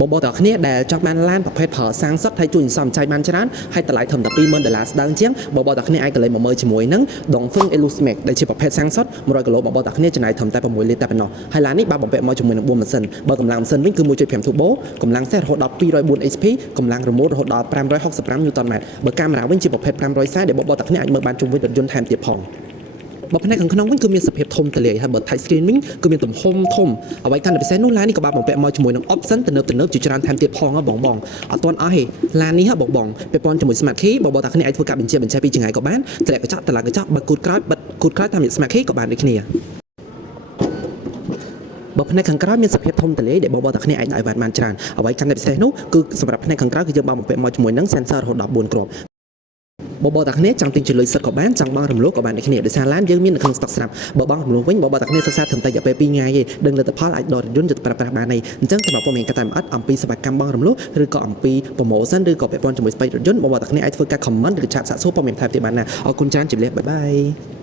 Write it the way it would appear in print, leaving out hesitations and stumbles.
បងប្អូនទាំងគ្នាដែលចង់បានឡានប្រភេទប្រើសាំងសុទ្ធហើយជួយសំចៃបានច្រើនហើយតម្លៃធំតែ $20,000 ស្ដើងជាងបងប្អូនទាំងគ្នាអាចកលេសមកមើលជាមួយនឹង Dongfeng Elusmax ដែលជាប្រភេទសាំងសុទ្ធ100គីឡូបងប្អូនទាំងគ្នាចំណាយត្រឹមតែ6លីត្រតែប៉ុណ្ណោះហើយឡាននេះបើបំពាក់មកជាមួយនឹង4ម៉ាស៊ីនបើកម្លាំងម៉ាស៊ីនវិញគឺ 1.5 turbo កម្លាំងសេះរហូតដល់204 HP កម្លាំង remote រហូតដល់565 Nm បើកាមេរ៉ាវិញជាប្រភេទ540ដែលបងប្អូនទាំងគ្នាអាចមើលបានជុំវិញរថយន្តថែមទៀតផងបើផ្នែកខាងក្នុងវិញគឺមានសភាពធំទូលាយហើយបើ touch screen វិញគឺមានទំហំធំអ្វីកាន់តែពិសេសនោះឡាននេះក៏បានបំពាក់មកជាមួយនឹង option ទំនើបជាច្រើនថែមទៀតផងបងអត់ទាន់អស់ទេឡាននេះហ៎បងពាក់ព័ន្ធជាមួយ smart key បងទាំងគ្នាអាចធ្វើការបញ្ជាពីចម្ងាយក៏បានតម្លាក់កញ្ចក់តម្លើងកញ្ចក់បើគូតក្រោយបិទគូតក្រោយតាមរយៈ smart key ក៏បានដូចគ្នាបើផ្នែកខាងក្រោយមានសភាពធំទូលាយដែលបងទាំងគ្នាអាចដាក់ event បានច្រើនអ្វីកាន់តែពិសេសនោះគឺសម្រាប់ផ្នែកខាងក្រោយគឺយើងបានបំពាក់មកជាមួយនឹង sensor រហូតដល់4គ្រាប់បងទាំងគ្នាចង់ទិញជាលុយសុទ្ធក៏បានចង់បង់រំលោះក៏បានដូចគ្នាដោយសារឡានយើងមាននៅក្នុង stock ស្រាប់បើបង់រំលោះវិញបងទាំងគ្នាសិក្សាត្រឹមតែរយៈពេល2ថ្ងៃទេដឹងលទ្ធផលអាចដករថយន្តយកទៅប្រើប្រាស់បានហើយអញ្ចឹងសម្រាប់ព័ត៌មានកាន់តែអំពីសេវាកម្មបង់រំលោះឬក៏អំពី promotion ឬក៏ពាក់ព័ន្ធជាមួយស្បែករថយន្តបងទាំងគ្នាអាចធ្វើការ comment ឬក៏ឆាតសាកសួរព័ត៌មានថែមទៀតបានណាអរគុណច្រើនជម្រាបបាយ